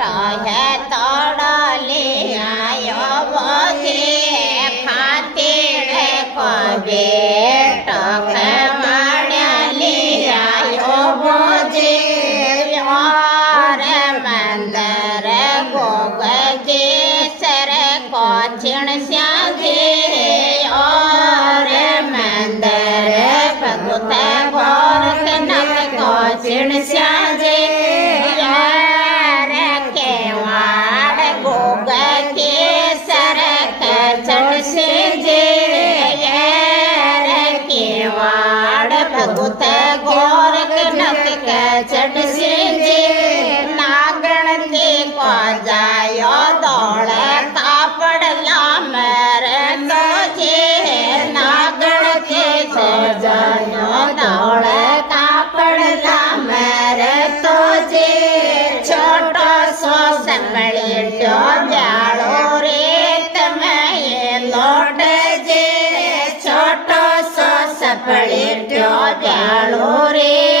है तोड़ली आयो बोझे खातिर को बेटो के माड़ली आयो बोझे और मंदिर गोगजी सर को छिण श्याजी और मंदिर भगवत गौर के नक को छिण श्याजी भगवत गोरख नक चढ़ से जे नागण के को जायो दौड़े कापड़ला मेरे तो जे नागण के से जायो दौड़े कापड़ला मेरे तो जे छोटो सो सपड़ियो जाड़ो रेत में ये लौट जे छोटो सो सपड़ियो जाड़ो रे